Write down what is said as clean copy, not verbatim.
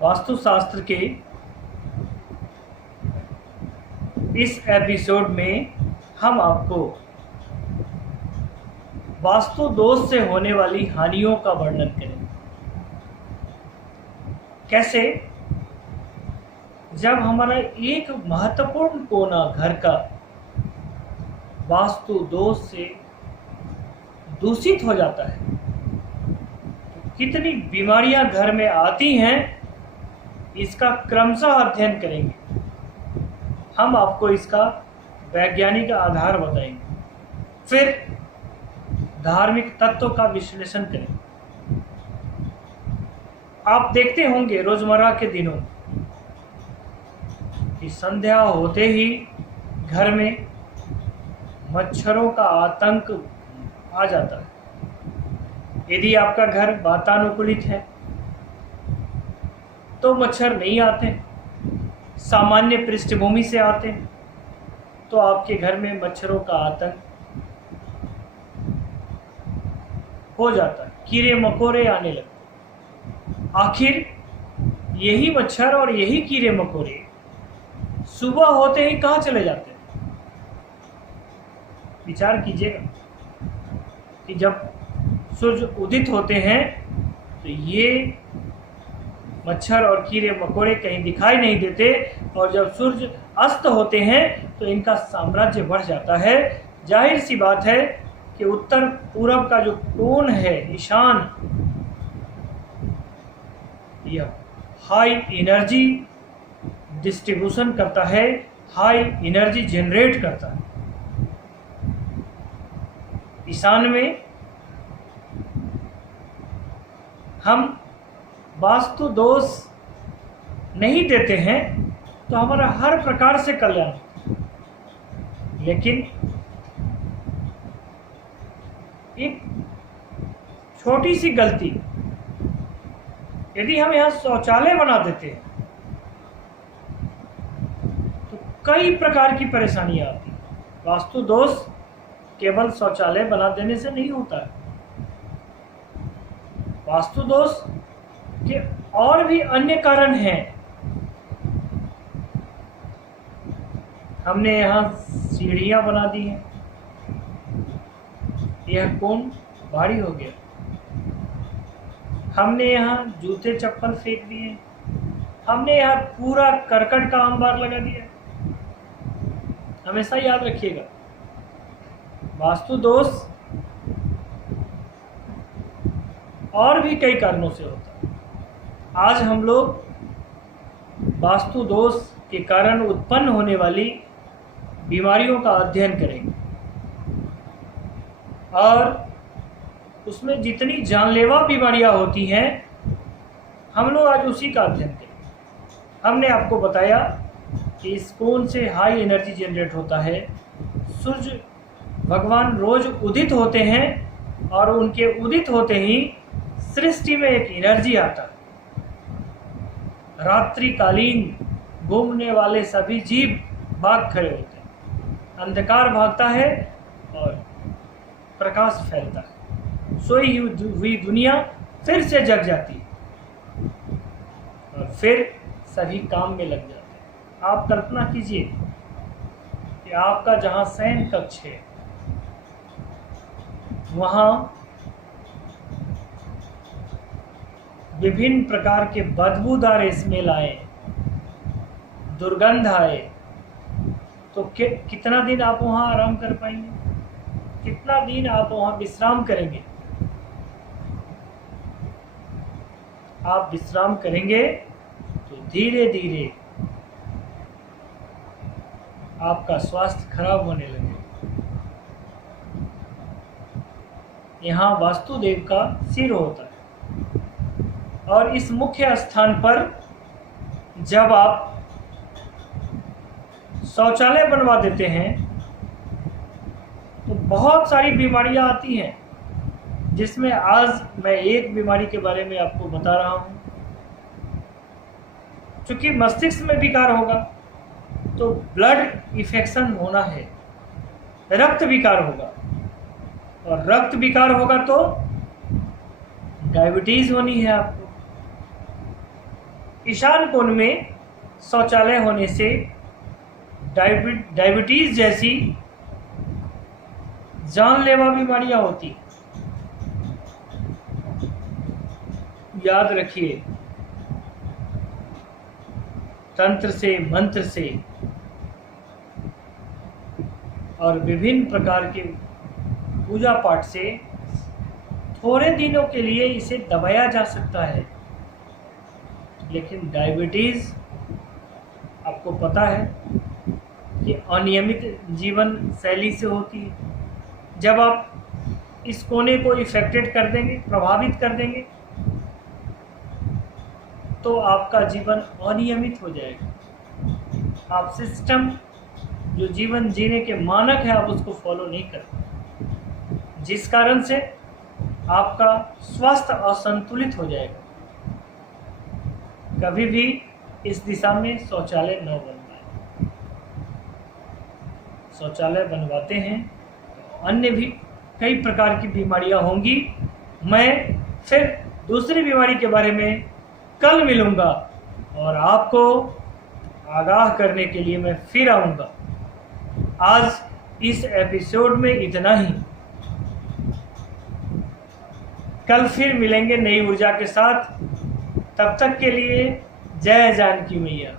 वास्तुशास्त्र के इस एपिसोड में हम आपको वास्तु दोष से होने वाली हानियों का वर्णन करेंगे। कैसे? जब हमारा एक महत्वपूर्ण कोना घर का वास्तु दोष से दूषित हो जाता है तो कितनी बीमारियां घर में आती हैं, इसका क्रमशः अध्ययन करेंगे। हम आपको इसका वैज्ञानिक आधार बताएंगे, फिर धार्मिक तत्वों का विश्लेषण करेंगे। आप देखते होंगे रोजमर्रा के दिनों कि संध्या होते ही घर में मच्छरों का आतंक आ जाता है। यदि आपका घर वातानुकूलित है तो मच्छर नहीं आते, सामान्य पृष्ठभूमि से आते हैं तो आपके घर में मच्छरों का आतंक हो जाता है, कीड़े मकोड़े आने लगते। आखिर यही मच्छर और यही कीड़े मकोड़े सुबह होते ही कहाँ चले जाते हैं? विचार कीजिएगा कि जब सूर्य उदित होते हैं तो ये मच्छर और कीड़े मकोड़े कहीं दिखाई नहीं देते, और जब सूर्य अस्त होते हैं तो इनका साम्राज्य बढ़ जाता है। जाहिर सी बात है कि उत्तर पूरब का जो कोण है, ईशान, यह हाई एनर्जी डिस्ट्रीब्यूशन करता है, हाई एनर्जी जनरेट करता है। ईशान में हम वास्तु दोष नहीं देते हैं तो हमारा हर प्रकार से कल्याण होता है। लेकिन एक छोटी सी गलती, यदि हम यहाँ शौचालय बना देते हैं तो कई प्रकार की परेशानियां आती हैं। वास्तु दोष केवल शौचालय बना देने से नहीं होता है। वास्तु दोष के और भी अन्य कारण हैं। हमने यहाँ सीढ़ियां बना दी हैं, यह कोण भारी हो गया। हमने यहाँ जूते चप्पल फेंक दिए, हमने यहाँ पूरा करकट का अंबार लगा दिया। हमेशा याद रखिएगा, वास्तु दोष और भी कई कारणों से होता है। आज हम लोग वास्तु दोष के कारण उत्पन्न होने वाली बीमारियों का अध्ययन करेंगे और उसमें जितनी जानलेवा बीमारियां होती हैं हम लोग आज उसी का अध्ययन करेंगे। हमने आपको बताया कि इस कोण से हाई एनर्जी जनरेट होता है। सूर्य भगवान रोज उदित होते हैं और उनके उदित होते ही सृष्टि में एक एनर्जी आता है। रात्रिकालीन घूमने वाले सभी जीव भाग खड़े होते हैं, अंधकार भागता है और प्रकाश फैलता है। सोई हुई दुनिया फिर से जग जाती है और फिर सभी काम में लग जाते हैं। आप कल्पना कीजिए कि आपका जहां शयन कक्ष है वहां विभिन्न प्रकार के बदबूदार स्मेल आए, दुर्गंध आए, तो कितना दिन आप वहां आराम कर पाएंगे? कितना दिन आप वहां विश्राम करेंगे? आप विश्राम करेंगे तो धीरे धीरे आपका स्वास्थ्य खराब होने लगेगा। यहाँ वास्तुदेव का सिर होता है और इस मुख्य स्थान पर जब आप शौचालय बनवा देते हैं तो बहुत सारी बीमारियां आती हैं, जिसमें आज मैं एक बीमारी के बारे में आपको बता रहा हूं। चूंकि मस्तिष्क में विकार होगा तो ब्लड इन्फेक्शन होना है, रक्त विकार होगा, और रक्त विकार होगा तो डायबिटीज होनी है आपको। ईशान कोण में शौचालय होने से डायबिटीज जैसी जानलेवा बीमारियां होती। याद रखिए, तंत्र से, मंत्र से और विभिन्न प्रकार के पूजा पाठ से थोड़े दिनों के लिए इसे दबाया जा सकता है, लेकिन डायबिटीज आपको पता है कि अनियमित जीवन शैली से होती है। जब आप इस कोने को इफेक्टेड कर देंगे, प्रभावित कर देंगे, तो आपका जीवन अनियमित हो जाएगा। आप सिस्टम, जो जीवन जीने के मानक है, आप उसको फॉलो नहीं करते, जिस कारण से आपका स्वास्थ्य असंतुलित हो जाएगा। कभी भी इस दिशा में शौचालय न बनवाएं। शौचालय बनवाते हैं तो अन्य भी कई प्रकार की बीमारियां होंगी। मैं फिर दूसरी बीमारी के बारे में कल मिलूंगा और आपको आगाह करने के लिए मैं फिर आऊंगा। आज इस एपिसोड में इतना ही। कल फिर मिलेंगे नई ऊर्जा के साथ। तब तक के लिए जय जानकी मैया।